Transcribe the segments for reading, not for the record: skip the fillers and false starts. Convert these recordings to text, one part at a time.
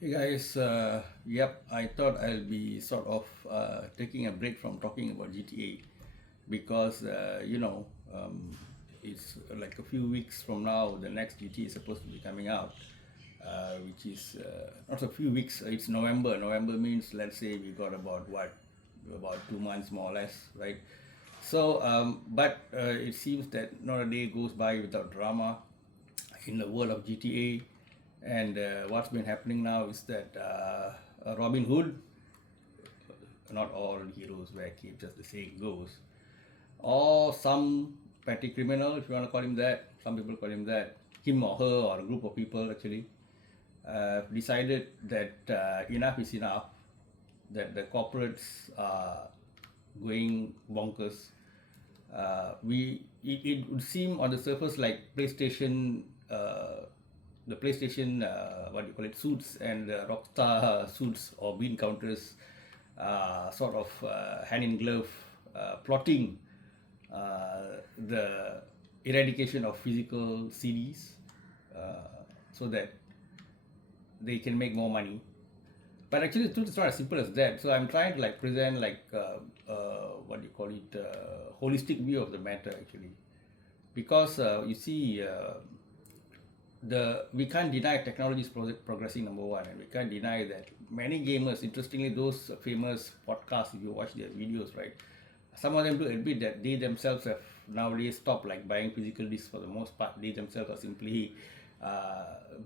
Hey guys, yep, I thought I'll be sort of taking a break from talking about GTA because it's like a few weeks from now, the next GTA is supposed to be coming out, which is not a few weeks, it's November. November means, let's say, we got about what, about 2 months more or less, right? But it seems that not a day goes by without drama in the world of GTA. And what's been happening now is that Robin Hood, not all heroes wear capes, as the saying goes, or some petty criminal, if you want to call him that, some people call him that, him or her or a group of people actually, decided that enough is enough, that the corporates are going bonkers. It would seem on the surface like the PlayStation, what do you call it, suits and Rockstar suits or bean counters, sort of hand in glove, plotting the eradication of physical CDs, so that they can make more money. But actually, the truth is not as simple as that. So I'm trying to like present like what do you call it, holistic view of the matter actually, because you see, the we can't deny technology is progressing, number one, and we can't deny that many gamers, interestingly, those famous podcasts, if you watch their videos, right, some of them do admit that they themselves have nowadays stopped like buying physical discs for the most part. They themselves are simply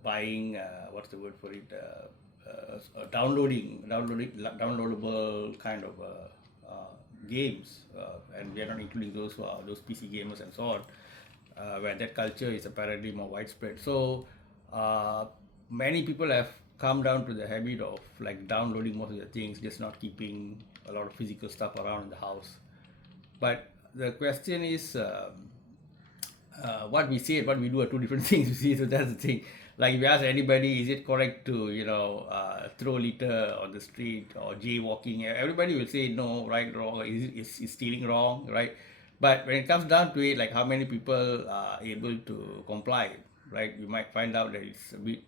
buying, what's the word for it, downloadable kind of games, and we are not including those who are those PC gamers and so on, where that culture is apparently more widespread. So uh, many people have come down to the habit of like downloading most of the things, just not keeping a lot of physical stuff around in the house. But the question is, what we say and what we do are two different things. You see, so that's the thing. Like if you ask anybody, is it correct to throw litter on the street or jaywalking? Everybody will say no, right, wrong. Is stealing wrong, right? But when it comes down to it, like how many people are able to comply, right? You might find out that it's a bit,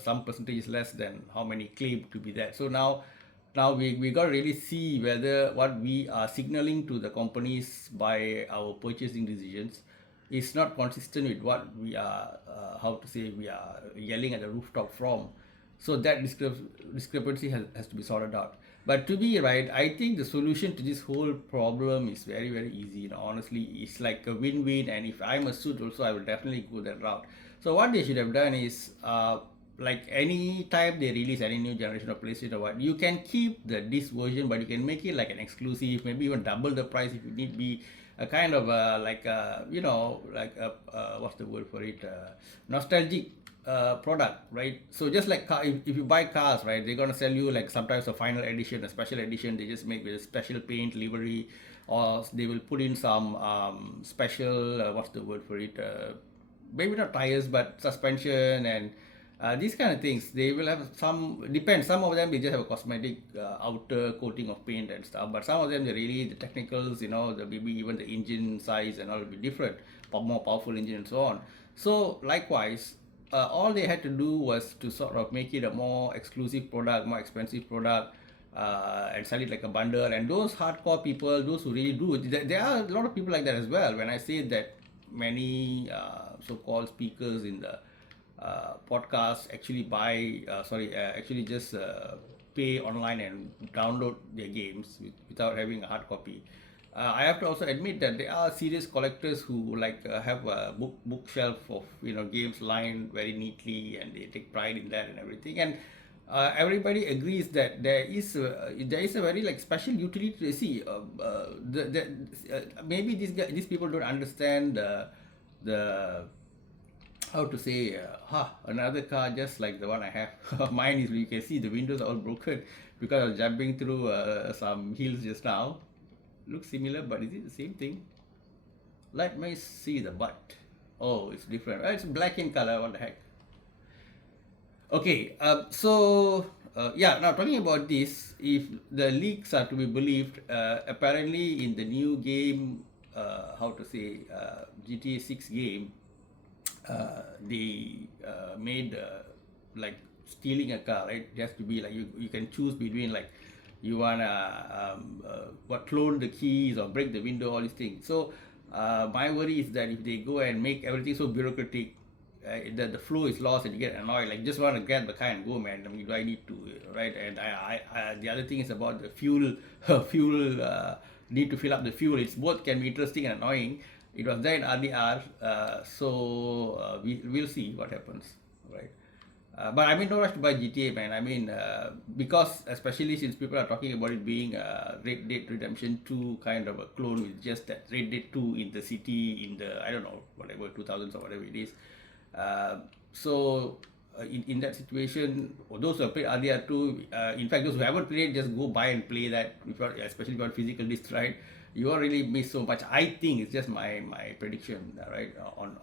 some percentage is less than how many claim to be that. So now we got to really see whether what we are signaling to the companies by our purchasing decisions is not consistent with what we are, how to say, we are yelling at the rooftop from. So that discrepancy has to be sorted out. But to be right, I think the solution to this whole problem is very, very easy. Honestly, it's like a win-win. And if I'm a suit also, I will definitely go that route. So what they should have done is, like any time they release any new generation of PlayStation or what, you can keep the disc version, but you can make it like an exclusive, maybe even double the price if it need be. A kind of like like a what's the word for it, nostalgic product, right? So just like if you buy cars, right, they're gonna sell you like sometimes a final edition, a special edition they just make with a special paint livery, or they will put in some special, what's the word for it, maybe not tires but suspension and these kind of things. They will have some, depends, some of them they just have a cosmetic outer coating of paint and stuff, but some of them they really, the technicals, the maybe even the engine size and all will be different, more powerful engine and so on. So likewise, all they had to do was to sort of make it a more exclusive product, more expensive product, and sell it like a bundle. And those hardcore people, those who really do it, there are a lot of people like that as well. When I say that many so-called speakers in the podcasts actually actually just pay online and download their games without having a hard copy. I have to also admit that there are serious collectors who like have a bookshelf of games lined very neatly, and they take pride in that and everything. And everybody agrees that there is a very like special utility to see. Maybe these people don't understand the how to say, another car just like the one I have. Mine is, you can see the windows are all broken because I was jumping through some hills just now. Looks similar, but is it the same thing? Let me see the butt. Oh, it's different. It's black in color. What the heck? Okay, yeah, now talking about this, if the leaks are to be believed, apparently in the new game, how to say, GTA 6 game, they made like stealing a car, right? It has to be like you can choose between like you want to what clone the keys or break the window, all these things. So my worry is that if they go and make everything so bureaucratic, that the flow is lost and you get annoyed. Like just want to grab the car and go, man. I mean, do I need to, right? And the other thing is about the fuel, fuel. Need to fill up the fuel. It's both can be interesting and annoying. It was there in RDR, so we'll see what happens, right? But I mean, no rush to buy GTA, man. I mean, because especially since people are talking about it being Red Dead Redemption 2 kind of a clone with just that Red Dead 2 in the city in the, I don't know, whatever 2000s or whatever it is. In that situation, or those who have played RDR2, in fact, those who haven't played, just go buy and play that, especially if you want physical disc, right? You won't really miss so much. I think it's just my prediction, right, on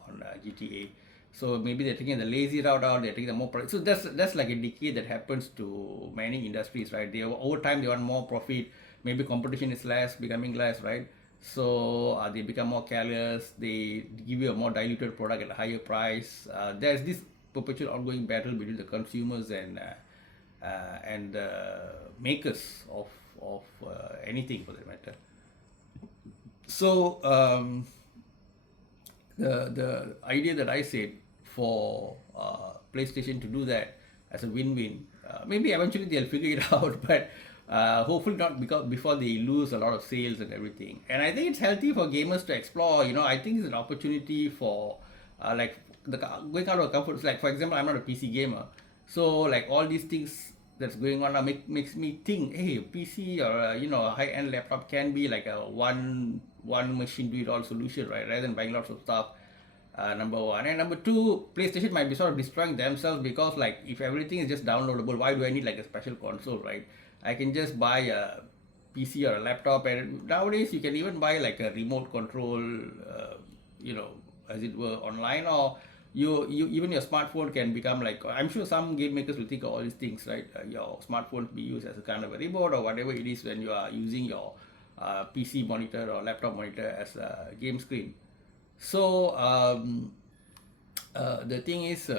GTA. So maybe they're taking the lazy route out, they're taking the more profit. So that's like a decay that happens to many industries, right? They over time they want more profit. Maybe competition is less, becoming less, right? So they become more careless. They give you a more diluted product at a higher price. There's this perpetual ongoing battle between the consumers and makers of anything for that matter. So the idea that I said for PlayStation to do that as a win-win, maybe eventually they'll figure it out, but hopefully not because before they lose a lot of sales and everything. And I think it's healthy for gamers to explore. I think it's an opportunity for like going out of comfort. Like for example, I'm not a PC gamer, so like all these things that's going on now makes me think, hey, PC or a high-end laptop can be like a one machine do it all solution, right? Rather than buying lots of stuff. Number one, and number two, PlayStation might be sort of destroying themselves because like if everything is just downloadable, why do I need like a special console, right? I can just buy a PC or a laptop, and nowadays you can even buy like a remote control, as it were, online, or you even your smartphone can become like, I'm sure some game makers will think of all these things, right? Your smartphone be used as a kind of a remote or whatever it is when you are using your PC monitor or laptop monitor as a game screen. So the thing is,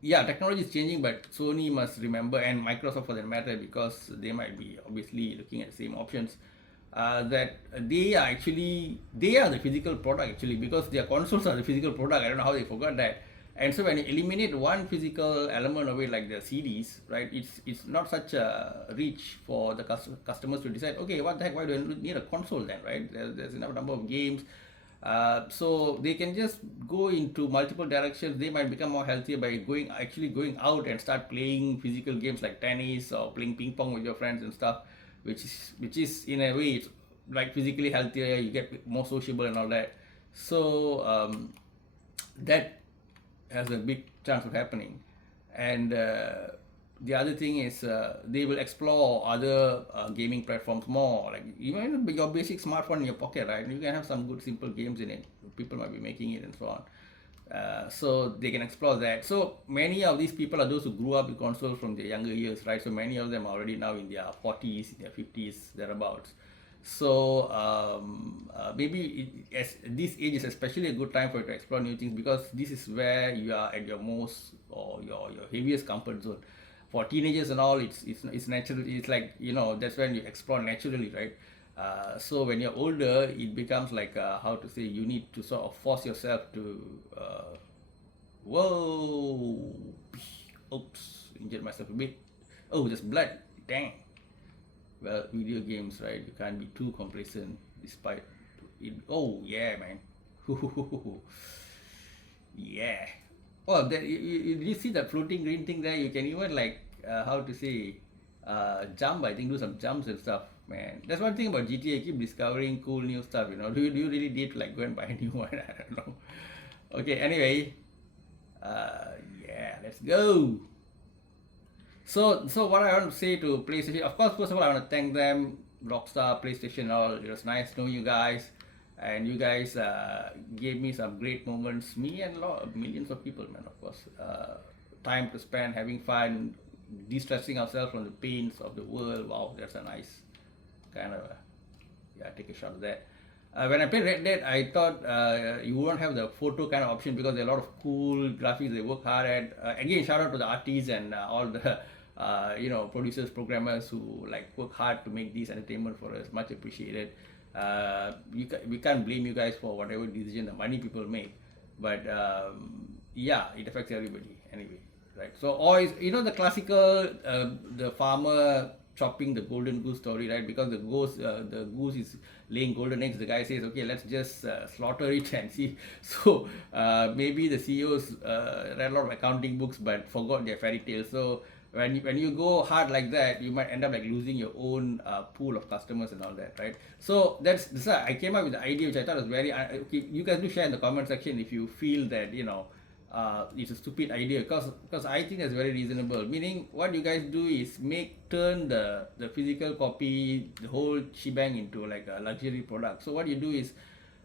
yeah, technology is changing, but Sony must remember, and Microsoft for that matter, because they might be obviously looking at the same options, that they are the physical product actually, because their consoles are the physical product. I don't know how they forgot that. And so when you eliminate one physical element of it, like the CDs, right? It's not such a reach for the customers to decide, okay, what the heck? Why do I need a console then, right? There's enough number of games. So they can just go into multiple directions. They might become more healthier by going out and start playing physical games like tennis or playing ping pong with your friends and stuff, which is in a way it's like physically healthier. You get more sociable and all that. So that has a big chance of happening. And the other thing is they will explore other gaming platforms more. Like even your basic smartphone in your pocket, right? You can have some good simple games in it. People might be making it and so on. So they can explore that. So many of these people are those who grew up with consoles from their younger years, right? So many of them are already now in their 40s, in their 50s, thereabouts. So maybe as this age is especially a good time for you to explore new things, because this is where you are at your most or your heaviest comfort zone. For teenagers and all, it's natural. It's like that's when you explore naturally, right? So when you're older, it becomes like how to say, you need to sort of force yourself to. Whoa! Oops! Injured myself a bit. Oh, there's blood. Dang. Well, video games, right? You can't be too complacent despite it. Oh yeah, man. Yeah. Oh, you see that floating green thing there? You can even like how to say jump. I think do some jumps and stuff, man. That's one thing about GTA. Keep discovering cool new stuff. Do you really need to like go and buy a new one? I don't know. Okay. Anyway, yeah, let's go. So what I want to say to PlayStation, of course, first of all, I want to thank them, Rockstar, PlayStation, all. It was nice knowing you guys, and you guys gave me some great moments. Me and millions of people, man. Of course, time to spend having fun, de-stressing ourselves from the pains of the world. Wow, that's a nice kind of yeah. Take a shot of that. When I played Red Dead, I thought you won't have the photo kind of option because there are a lot of cool graphics they work hard at. Again, shout out to the artists and all the producers, programmers who like work hard to make these entertainment for us. Much appreciated. We can't blame you guys for whatever decision the money people make, but yeah, it affects everybody anyway, right? So always, the classical the farmer chopping the golden goose story, right? Because the goose is laying golden eggs. The guy says, okay, let's just slaughter it and see. So maybe the CEOs read a lot of accounting books but forgot their fairy tales. So when you go hard like that, you might end up like losing your own pool of customers and all that, right? So that's why I came up with the idea, which I thought was very okay. You guys do share in the comment section if you feel that it's a stupid idea, because I think that's very reasonable. Meaning, what you guys do is turn the physical copy, the whole shebang, into like a luxury product. So what you do is,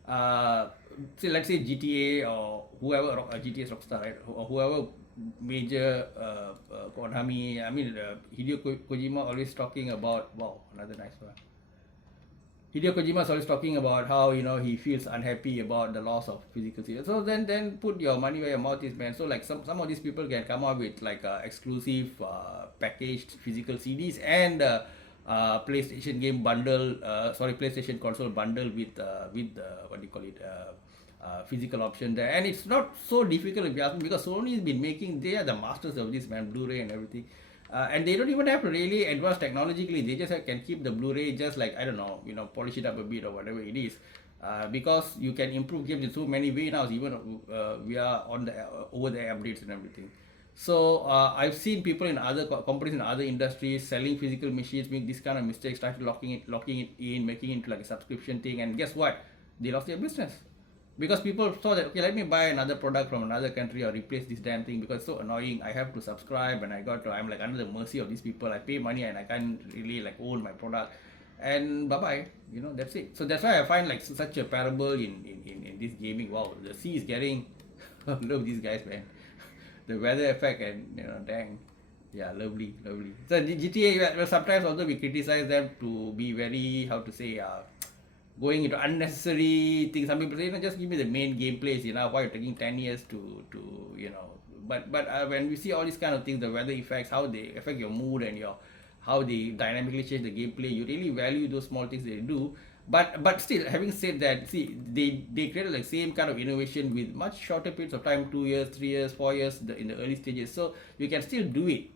say let's say GTA or whoever, GTA is Rockstar, right? Or whoever major Konami. I mean, Hideo Kojima always talking about, wow, another nice one. Hideo Kojima is always talking about how he feels unhappy about the loss of physical CD. So then put your money where your mouth is, man. So like some of these people can come up with like exclusive packaged physical CDs and PlayStation game bundle. PlayStation console bundle with what do you call it? Physical option there, and it's not so difficult if you ask me, because Sony has been making, they are the masters of this, man, Blu-ray and everything. And they don't even have to really advance technologically. They just can keep the Blu-ray, just like, I don't know, polish it up a bit or whatever it is. Because you can improve games in so many ways now, even we are on the over-the-air updates and everything. So I've seen people in other companies in other industries selling physical machines make this kind of mistakes, started locking it in, making it into like a subscription thing, and guess what? They lost their business. Because people thought that, okay, let me buy another product from another country or replace this damn thing because it's so annoying. I have to subscribe and I'm like under the mercy of these people. I pay money and I can't really like own my product, and bye bye, that's it. So that's why I find like such a parable in this gaming. Wow, the sea is getting love these guys, man. The weather effect, and dang, yeah, lovely. So the GTA, well, sometimes also we criticize them to be very, how to say, going into unnecessary things. Some people say, just give me the main gameplays. Why you're taking 10 years to But when we see all these kind of things, the weather effects, how they affect your mood and how they dynamically change the gameplay, you really value those small things they do. But still, having said that, see, they created like same kind of innovation with much shorter periods of time, 2 years, 3 years, 4 years, in the early stages. So you can still do it.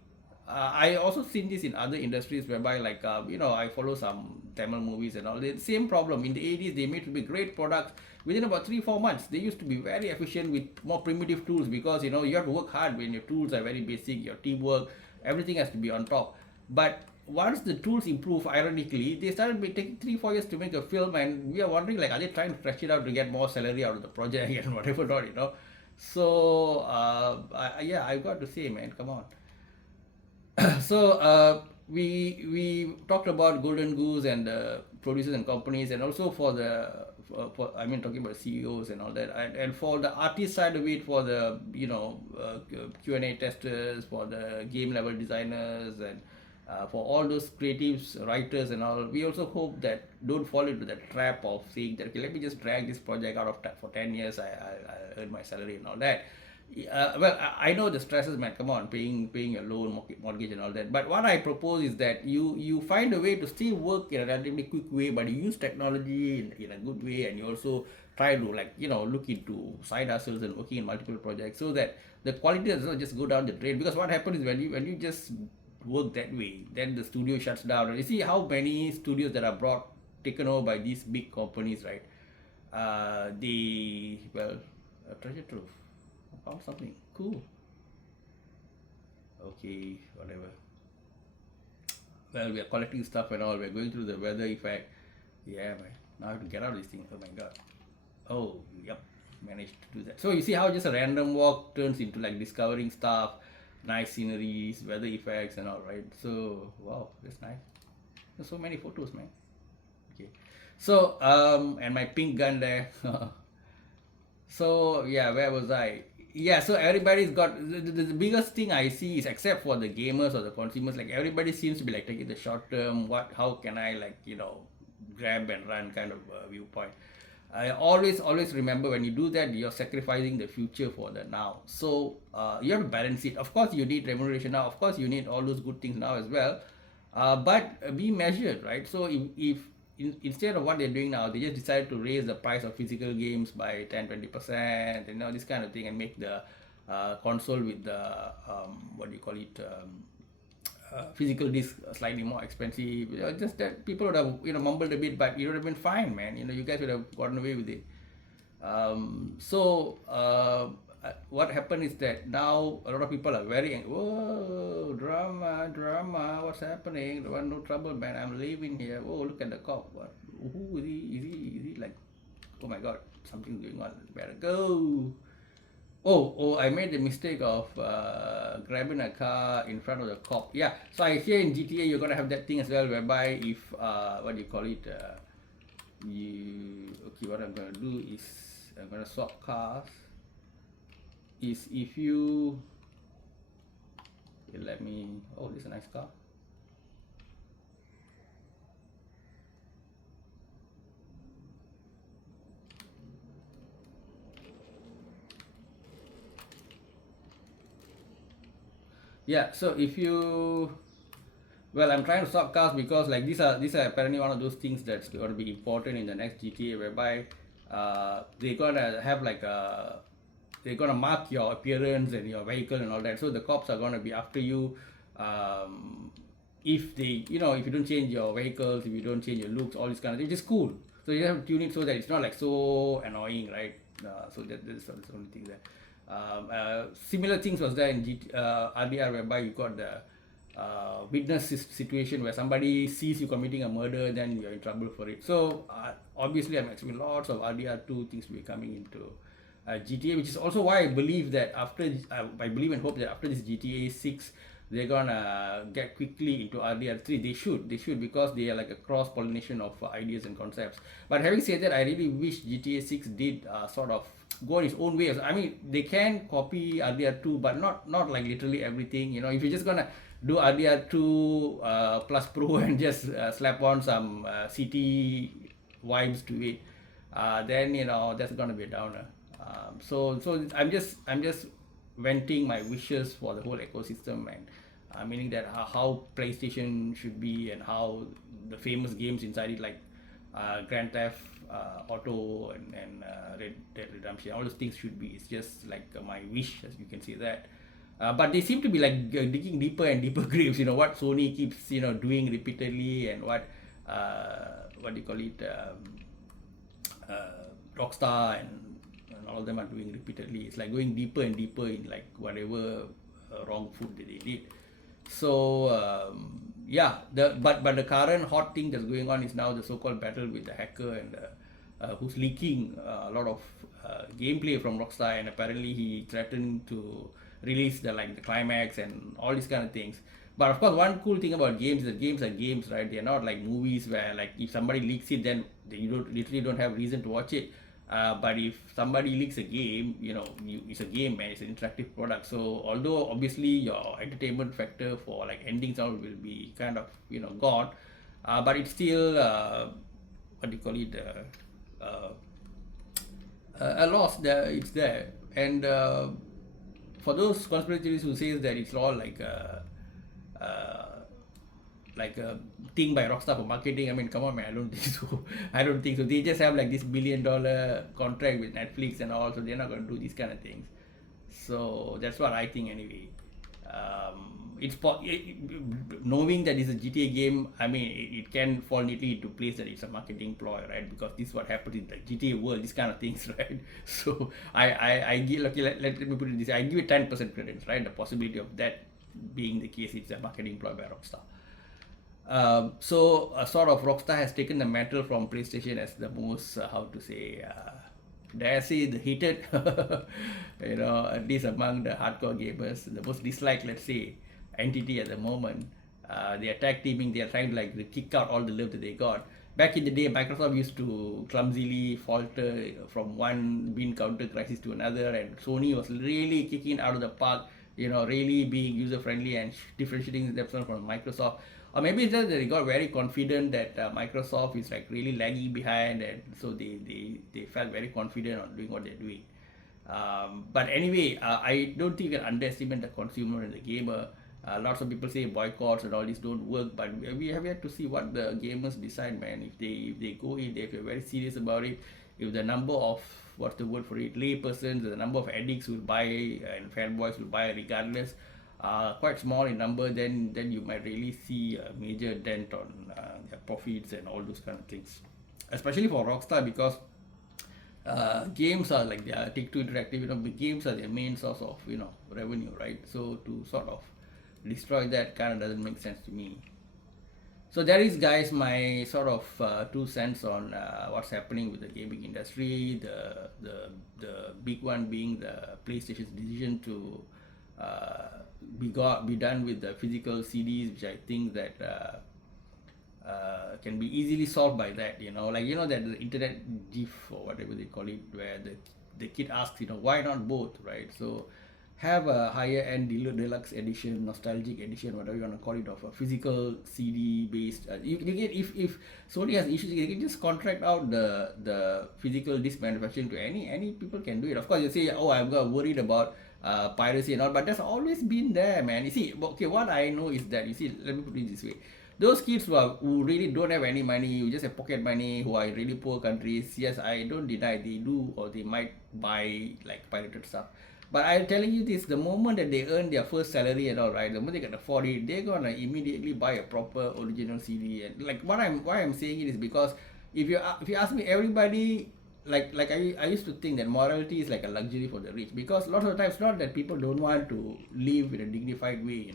I also seen this in other industries whereby, like, I follow some Tamil movies and all. The same problem in the 80s. They made to be great products within about 3-4 months. They used to be very efficient with more primitive tools, because you have to work hard when your tools are very basic. Your teamwork, everything has to be on top. But once the tools improve, ironically, they started taking 3-4 years to make a film, and we are wondering, like, are they trying to stretch it out to get more salary out of the project and whatever not. So yeah, I got to say, man, come on. So we talked about Golden Goose and producers and companies, and also for talking about CEOs and all that, and for the artist side of it, for the Q&A testers, for the game level designers, and for all those creatives, writers and all. We also hope that don't fall into that trap of saying that, okay, let me just drag this project out of for 10 years, I earn my salary and all that. Well, I know the stresses, man. Come on, paying your loan, mortgage, and all that. But what I propose is that you find a way to still work in a relatively quick way, but you use technology in a good way, and you also try to, like, look into side hustles and working in multiple projects, so that the quality does not just go down the drain. Because what happens is, when you just work that way, then the studio shuts down. And you see how many studios that are taken over by these big companies, right? A treasure trove. I found something cool. Okay, whatever. Well, we are collecting stuff and all. We're going through the weather effect. Yeah, man. Now I have to get out of this thing. Oh my god. Oh, yep. Managed to do that. So you see how just a random walk turns into like discovering stuff, nice sceneries, weather effects and all, right? So, wow, that's nice. There's so many photos, man. Okay. So, and my pink gun there. So, yeah, where was I? Yeah, so everybody's got the biggest thing I see is, except for the gamers or the consumers, like, everybody seems to be like taking the short term, how can I, like, grab and run kind of viewpoint. I always remember when you do that, you're sacrificing the future for the now. So you have to balance it. Of course, you need remuneration now. Of course, you need all those good things now as well. But be measured, right? So if instead of what they're doing now, they just decide to raise the price of physical games by 10-20%, this kind of thing, and make the console with the what do you call it? Physical disc slightly more expensive. Just that people would have mumbled a bit, but it would have been fine, man. You guys would have gotten away with it. What happened is that now a lot of people are very angry. Whoa, drama, what's happening? There was no trouble, man. I'm leaving here. Whoa, look at the cop. What? Who is he? Is he like? Oh my God, something's going on. Better go. Oh, I made the mistake of grabbing a car in front of the cop. Yeah, so I hear in GTA you're gonna have that thing as well, whereby if what do you call it? What I'm gonna do is I'm gonna swap cars. Is if you let me. Oh, this is a nice car. Yeah, so if you, well, I'm trying to swap cars because like these are apparently one of those things that's going to be important in the next GTA, whereby they're gonna have like they're gonna mark your appearance and your vehicle and all that. So the cops are gonna be after you, if they, if you don't change your vehicles, if you don't change your looks, all this kind of thing, which is cool. So you have to tune it so that it's not like so annoying, right? So that's the only thing there. Similar things was there in RDR, whereby you got the witness situation where somebody sees you committing a murder, then you're in trouble for it. So obviously I'm expecting lots of RDR2 things to be coming into GTA, which is also why I believe that after I believe and hope that after this GTA 6 they're gonna get quickly into RDR3. They should because they are like a cross pollination of ideas and concepts. But having said that, I really wish GTA 6 did sort of go in its own way. I mean, they can copy RDR2, but not like literally everything. If you're just gonna do RDR2 plus Pro and just slap on some CT vibes to it, then that's gonna be a downer. So I'm just venting my wishes for the whole ecosystem, and meaning that how PlayStation should be, and how the famous games inside it, like Grand Theft Auto and Red Dead Redemption, all those things should be. It's just like my wish, as you can say that. But they seem to be like digging deeper and deeper graves. What Sony keeps doing repeatedly, and what do you call it, Rockstar and all of them are doing repeatedly. It's like going deeper and deeper in like whatever wrong food that they did. So yeah, but the current hot thing that's going on is now the so-called battle with the hacker, and who's leaking a lot of gameplay from Rockstar, and apparently he threatened to release the climax and all these kind of things. But of course, one cool thing about games is that games are games, right? They're not like movies where like if somebody leaks it, then you literally don't have reason to watch it. But if somebody leaks a game, it's a game, man. It's an interactive product. So although obviously your entertainment factor for like endings all will be kind of gone, but it's still what do you call it, a loss. It's there, and for those conspiracy theories who says that it's all like a thing by Rockstar for marketing. I mean, come on, man. I don't think so. I don't think so. They just have like this $1 billion contract with Netflix and all, so they're not going to do these kind of things. So that's what I think anyway. Knowing that it's a GTA game, I mean, it can fall neatly into place that it's a marketing ploy, right? Because this is what happens in the GTA world, these kind of things, right? So I give, okay, let me put it this way, I give it 10% credence, right? The possibility of that being the case, it's a marketing ploy by Rockstar. So sort of Rockstar has taken the mantle from PlayStation as the most how to say, dare I say, the hated at least among the hardcore gamers, the most disliked, let's say, entity at the moment. They are tag teaming. They are trying to like kick out all the love that they got. Back in the day, Microsoft used to clumsily falter from one bean counter crisis to another, and Sony was really kicking it out of the park really being user friendly and differentiating themselves from Microsoft. Or maybe it's just that they got very confident that Microsoft is like really lagging behind, and so they felt very confident on doing what they're doing. But anyway, I don't think you can underestimate the consumer and the gamer. Lots of people say boycotts and all this don't work, but we have yet to see what the gamers decide, man. If they go in, if they're very serious about it, if the number of, what's the word for it, laypersons, the number of addicts will buy and fanboys will buy regardless, quite small in number, then you might really see a major dent on their profits and all those kind of things. Especially for Rockstar, because games are like their Take-Two Interactive, the games are their main source of revenue, right? So to sort of destroy that kind of doesn't make sense to me. So there is, guys, my sort of 2 cents on what's happening with the gaming industry. The big one being the PlayStation's decision to be done with the physical CDs, which I think that can be easily solved by that. That the internet GIF or whatever they call it, where the kid asks, why not both, right? So have a higher end deluxe edition, nostalgic edition, whatever you want to call it, of a physical CD based. You get, if Sony has issues, you can just contract out the physical disc manufacturing to any people can do it. Of course, you say, oh, I'm worried about piracy and all, but that's always been there, man. You see, okay, what I know is that, let me put it this way. Those kids who really don't have any money, who just have pocket money, who are in really poor countries, yes, I don't deny they do, or they might buy like pirated stuff. But I'm telling you this, the moment that they earn their first salary and all, right, the moment they can afford it, they're gonna immediately buy a proper original CD. And like why I'm saying it is because if you ask me, everybody, like I used to think that morality is like a luxury for the rich, because lots of times not that people don't want to live in a dignified way,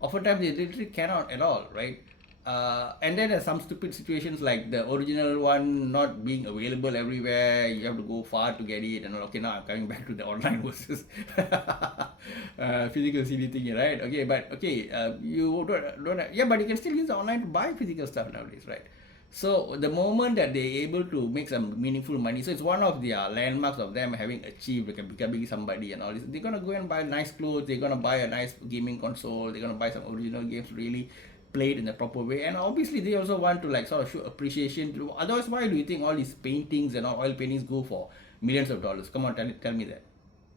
oftentimes they literally cannot at all, right? And then there's some stupid situations like the original one not being available everywhere. You have to go far to get it. And okay, now I'm coming back to the online versus physical CD thing, right? Okay, but okay, you don't have, yeah, but you can still use the online to buy physical stuff nowadays, right? So the moment that they're able to make some meaningful money, so it's one of their landmarks of them having achieved, like becoming somebody and all this. They're gonna go and buy nice clothes. They're gonna buy a nice gaming console. They're gonna buy some original games really played in the proper way, and obviously they also want to like sort of show appreciation to. Otherwise, why do you think all these paintings and all oil paintings go for millions of dollars? Come on, tell me that,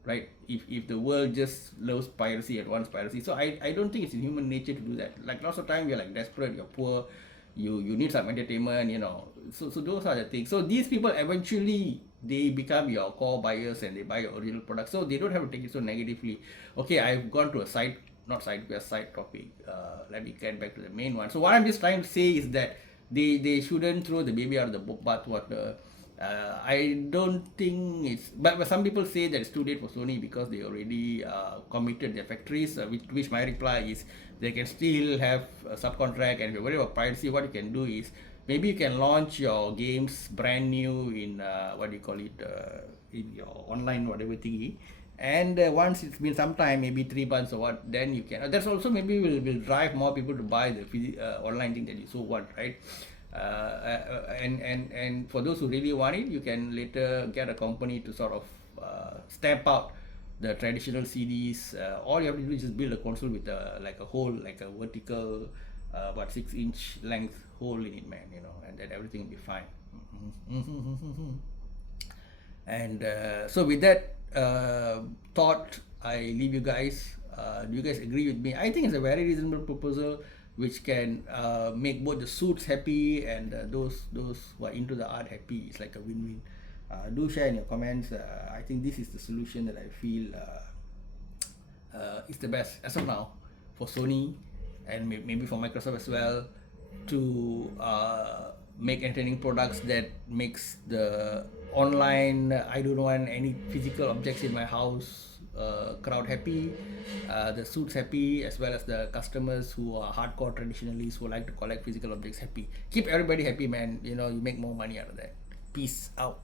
right? If the world just loves piracy and wants piracy, so I don't think it's in human nature to do that. Like lots of time you're like desperate, you're poor, you need some entertainment, so those are the things. So these people eventually they become your core buyers and they buy your original product, so they don't have to take it so negatively. Okay, I've gone to a side topic. Let me get back to the main one. So what I'm just trying to say is that they shouldn't throw the baby out of the bathwater. I don't think it's, but some people say that it's too late for Sony because they already committed their factories. Which my reply is they can still have a subcontract, and if you're worried about privacy, what you can do is maybe you can launch your games brand new in in your online whatever thingy. And once it's been some time, maybe 3 months or what, then you can. That's also maybe will drive more people to buy the online thing that you so want, right? And for those who really want it, you can later get a company to sort of stamp out the traditional CDs. All you have to do is just build a console with like a hole, like a vertical, about 6-inch length hole in it, man. And then everything will be fine. And so with that thought, I leave you guys. Do you guys agree with me? I think it's a very reasonable proposal which can make both the suits happy and those who are into the art happy. It's like a win-win. Do share in your comments. I think this is the solution that I feel is the best as of now for Sony and maybe for Microsoft as well, to make entertaining products that makes the online, I don't want any physical objects in my house, crowd happy, the suits happy, as well as the customers who are hardcore traditionalists who like to collect physical objects happy. Keep everybody happy, man. You make more money out of that. Peace out.